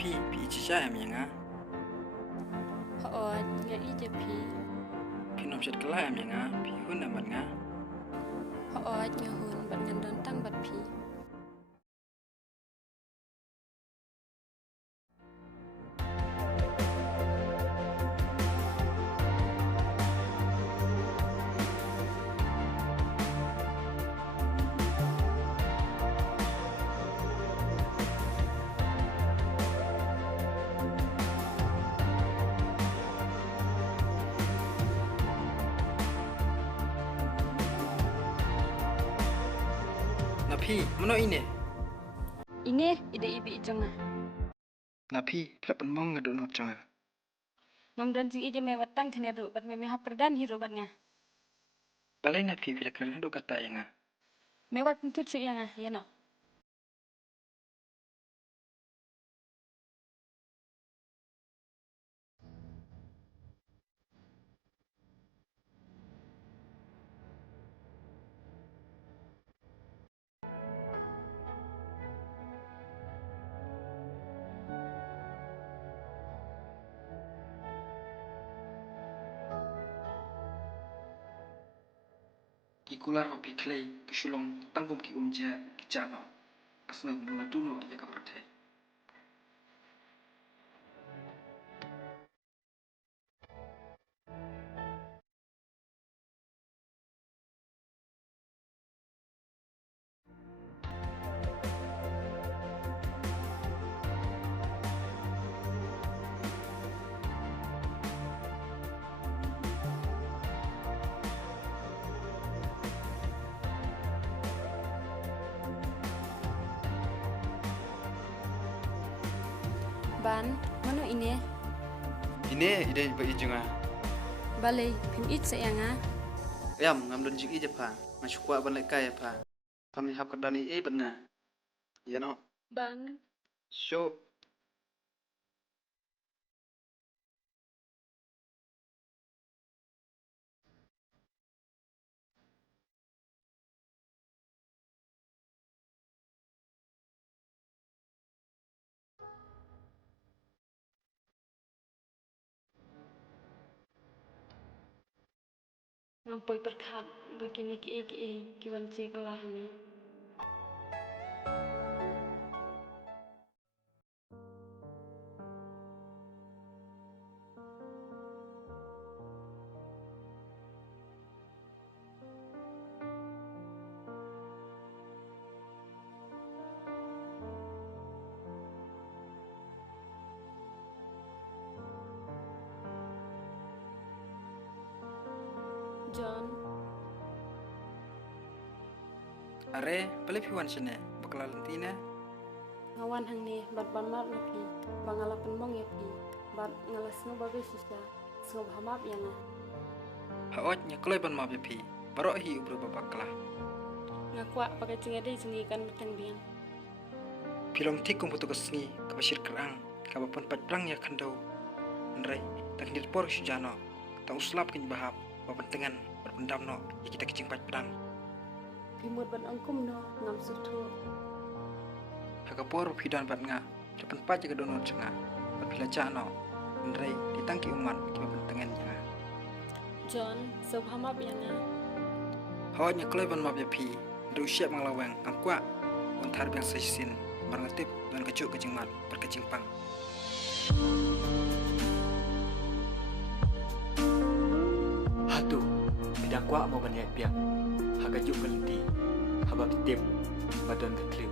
พี่จิจ้าem yang Hoot nga ije pi.พี่นมชัดกล้าem yangพี่หุ่นมันnga Hoot nga hun bat ngan don tang bat pi. Napi mana ini? Ini ide ibi jonga. Napi pelapan mong ngaduk not jangan. Nom dan sing ije me watang thene ru bat me ha perdan hiro bat nga. Balai napi bila kena ngaduk kata yang Me wat tut si yang ya no. Kikular hobi clay kesulong tangkum ki umja kijano. Asna mula dulu ya kaparte. Ban mano ini Ini ide iba ijunga. balai pim it se yang Yam ngam don jing ije pa. Masukwa ban lekai pa. Kami hap kadani benda. Ya no. Bang Show. ngampoi berkat begini ki wan si kelah ni. John Are pale piwan sine bakal lentina. ngawan hang ni bat ban map na pi bangalapan mong ya pi bat ngalas no babe sisa sob hamap yang Haot nya kloy ban ma pi. Barok hi ubro babaklah. ngakwa pakai cingade sini kan beteng biang. Pilong tik kumputu kesni kabasir kerang kabapan patprang ya kandau. Nrai tak nirpor sujano. Tak uslap kin bahap bapentengan berpendam no ya kita kecing patprang. Pimut ban angkum no ngam sutu. Hakapor pidan bat nga depan pat jaga dono cenga. Apabila jano nrai ditangki umat kiba pentengan janga. John sob hamap yang Haot nya kloy ban ma pi. Ndu siap ngalawang angkwa ontar biang sesin marngatip dan kecuk kecing mat berkecing pang. Hatu, bidang kuak mau banyak piang. Hagajuk keliti, habab tip, badan kekliu.